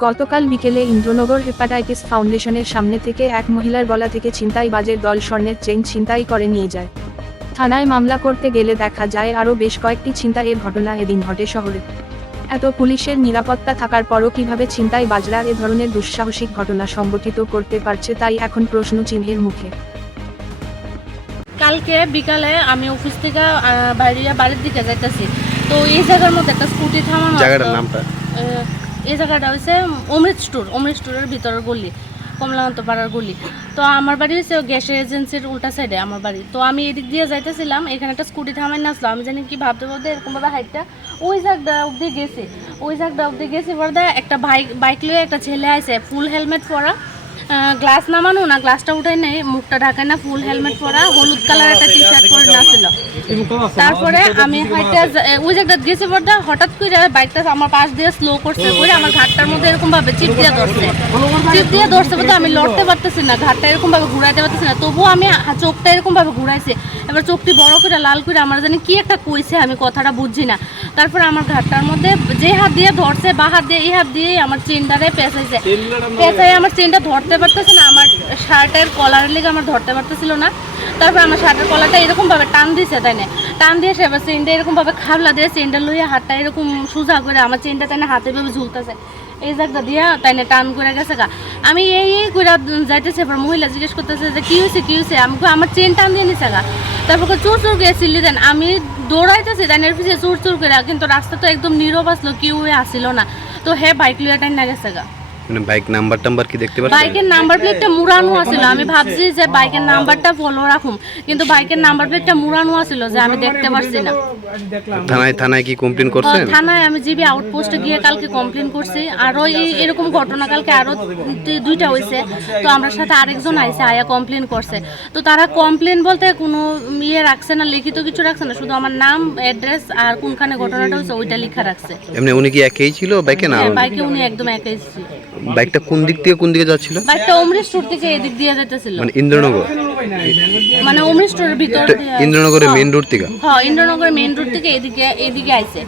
গতকাল বিকেলে ইন্দ্রনগর হেপাটাইটিস ফাউন্ডেশনের সামনে থেকে এক মহিলার গলা থেকে ছিনতাইবাজের দল স্বর্ণের চেইন ছিনতাই করে নিয়ে যায়। থানায় মামলা করতে গেলে দেখা যায় আরও বেশ কয়েকটি ছিনতাইয়ের ঘটনা এদিন ঘটে শহরে। এত পুলিশের নিরাপত্তা থাকার পরও কীভাবে ছিনতাই বাজরা এ ধরনের দুঃসাহসিক ঘটনা সংগঠিত করতে পারছে তাই এখন প্রশ্ন চিহ্নের মুখে। কালকে বিকালে আমি অফিস থেকে আহ, বাইরে বাড়ির দিকে যাইতেছি। তো এই জায়গার মধ্যে একটা স্কুটি থামানো জায়গাটার নামটা? এই জায়গাটা হচ্ছে অমৃত স্টোর, অমৃত স্টোরের ভিতরের গলি, কমলাকান্ত পাড়ার গলি। তো আমার বাড়ি হচ্ছে গ্যাসের এজেন্সির উল্টা সাইডে আমার বাড়ি। তো আমি এদিক দিয়ে যাইতেছিলাম, এখানে একটা স্কুটি থামাই নাচলো আমি জানি কি ভাবতে ভাবতে এরকমভাবে হাইটটা ওই জায়গাটা অবধি গেছে। ওই জায়গাটা অবধি গেছি পরে একটা বাইক বাইক লিয়ে একটা ছেলে আছে ফুল হেলমেট পরা। গ্লাস নামানো না গ্লাসটা উঠাই নেই মুখটা ঢাকায় না ফুল হেলমেট পরা হলুদ কালার একটা টি শার্ট পরে নাছিল তারপরে আমি হাইটা ওই জায়গাটা গেছি পর্দা হঠাৎ করে বাইকটা আমার পাশ দিয়ে স্লো করছে করে আমার ঘাটটার মধ্যে এরকম ভাবে চিপ দিয়ে ধরছে। চিপ দিয়ে ধরছে বলতে আমি লড়তে পারতেছি না ঘাটটা এরকম ভাবে ঘুরাইতে পারতেছি না তবুও আমি চোখটা এরকম ভাবে ঘুরাইছি। এবার চোখটি বড় করে লাল করে আমার জানি কি একটা কইছে আমি কথাটা বুঝছি না। তারপরে আমার ঘাটটার মধ্যে যে হাত দিয়ে ধরছে বা হাত দিয়ে এই হাত দিয়ে আমার চেনটারে পেঁচাইছে। পেঁচাই আমার চেনটা ধরতে পারতেছে না, আমার শার্টের কলারের লেগে আমার ধরতে পারতেছিল না। তারপর আমার শার্টের কলারটা এরকমভাবে টান দিছে, তাই না? টান দিয়ে সে এবার চেনটা এরকমভাবে খাবলা দিয়ে চেনটা লইয়া হাতটা এরকম সোজা করে আমার চেনটা তাই না হাতে ভাবে ঝুলতেছে। এই জায়গাটা দিয়া তাই না টান করে গেছে গা। আমি এই এই করে যাইতেছে এবার মহিলা জিজ্ঞেস করতেছে যে, কী হয়েছে কি হয়েছে আমি আমার চেন টান দিয়ে নিছে গা। তারপর চোর, চুর করে চিল্লি দেন। আমি দৌড়াইতেছি, তাই না? এর পিছিয়ে চুর চুর করে, কিন্তু রাস্তা তো একদম নীরব আসলো, কেউ আসিল না। তো হ্যাঁ বাইক লইয়া টাইম না গেছে গা। মানে বাইক নাম্বার টাম্বার কি দেখতে পাচ্ছেন? বাইকের নাম্বার প্লেটটা মুড়ানো আছিল। আমি ভাবছি যে বাইকের নাম্বারটা ফলো রাখুম। কিন্তু বাইকের নাম্বার প্লেটটা মুড়ানো আছিল যে আমি দেখতে পারছি না। থানায় থানায় কি কমপ্লেন করছেন? থানায় আমি জিবি আউটপোস্টে গিয়ে কালকে কমপ্লেন করছি। এরকম ঘটনা কালকে আরও দু- দুইটা হয়েছে তো আমার সাথে আরেকজন আইসে আয়া কমপ্লেন করছে। তো তারা কমপ্লেন বলতে কোনো ইয়ে রাখছে না লিখিত কিছু রাখছে না। শুধু আমার নাম অ্যাড্রেস আর কোনখানে ঘটনাটা হয়েছে ওইটা লেখা রাখছে। এমনি উনি কি একাই ছিল বাইকে না? হ্যাঁ, বাইকে উনি একদম একাই ছিল। বাইকটা কোন দিক থেকে কোন দিকে যাচ্ছিল? বাইকটা অমৃত রোড থেকে এদিক দিয়ে যেতেছিল মানে ইন্দ্রনগর? মানে অমৃত রোডের ভিতর ইন্দ্রনগরের মেইন রোড থেকে? হ্যাঁ ইন্দ্রনগরের মেইন রোড থেকে এদিকে এদিকে আইছে।